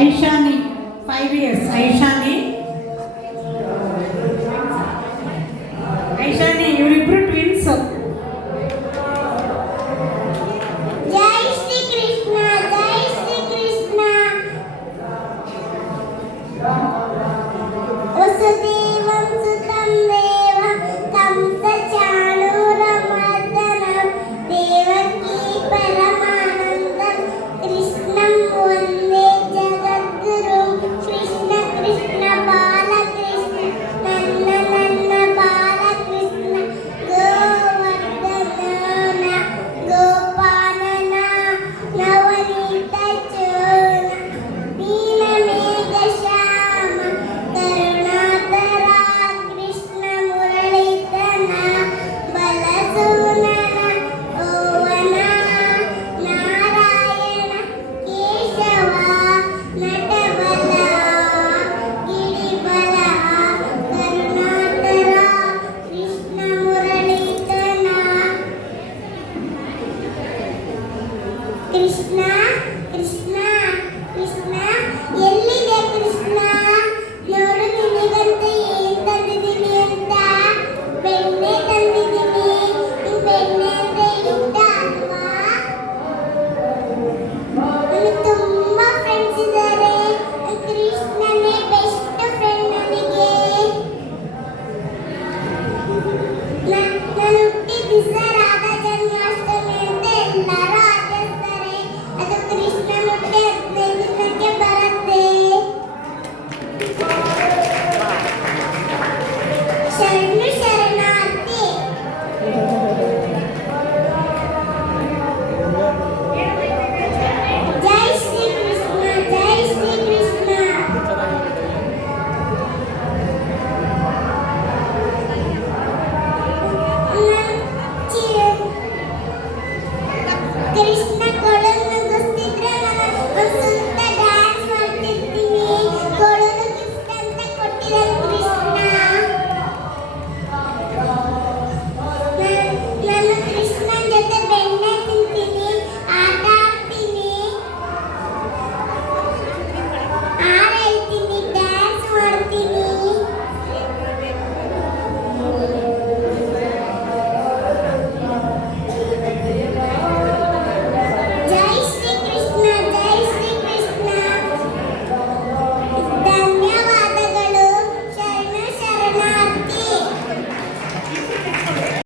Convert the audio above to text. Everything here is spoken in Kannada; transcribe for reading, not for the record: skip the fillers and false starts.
ಐಶಾನಿ 5 years. ಐಶಾನಿ ಇವರಿಬ್ರು ಟ್ವಿನ್ಸ್. ಜೈ ಶ್ರೀ ಕೃಷ್ಣ, ಜೈ ಶ್ರೀ ಕೃಷ್ಣ. ವಸುದೇವಂ ಸುತಂ ದೇವಂ ಕಂಸ ಚಾಣೂರಮರ್ದನಂ ದೇವಕೀ ಪರಮಾನಂದಂ ಕೃಷ್ಣಂ ವಂದೇ ಜಗದ್ಗುರುಂ. ಕೃಷ್ಣ ಕೃಷ್ಣ ಬಾಲಕೃಷ್ಣ ನನ್ನ ನನ್ನ ಬಾಲಕೃಷ್ಣ ಗೋವರ್ಧನ ಗೋಪಾಲನ ನವನೀತ ಚೋರ ನೀಲಮೇಘ ಶ್ಯಾಮ ಕರುಣಾಕರ ಕೃಷ್ಣ ಮುರಳೀಧರ ಬಲಸೂನನ ಓವನ ನಾರಾಯಣ ಕೇಶವ ನಟಬಲ ಗಿರಿಬಲ ಕರುಣಾಕರ ಕೃಷ್ಣ ಮುರಳೀಧರ. ಕೃಷ್ಣ ಕೃಷ್ಣ ಕೃಷ್ಣ ಎಲ್ಲಿದೆ ಕೃಷ್ಣ? ನೋಡು ನಿನಗಂತ ಏನ್ ತಂದಿದ್ದೀನಿ ಅಂತ. ಬೆಣ್ಣೆ ತಂದಿದ್ದೀನಿ. ಈ ಬೆಣ್ಣೆ ಅಂದ್ರೆ ಇಷ್ಟ ಅಲ್ವಾ? ನನಗೆ ತುಂಬಾ ಫ್ರೆಂಡ್ಸ್ ಇದ್ದಾರೆ. ಕೃಷ್ಣನೇ ಬೆಸ್ಟ್ ಫ್ರೆಂಡ್ ನನಗೆ. ನಾನು ಹುಟ್ಟಿದ ದಿವಸ ರಾಧಾ ಜನ್ಮಾಷ್ಟಮಿ ಅಂತ ಎಲ್ಲರೂ ಆಚರಿಸ್ತಾರೆ. ಅದು ಕೃಷ್ಣ ಹುಟ್ಟಿ 15 ದಿನಕ್ಕೆ ಬರುತ್ತೆ. ಶರಣು ಶರಣಾರ್ಥಿ.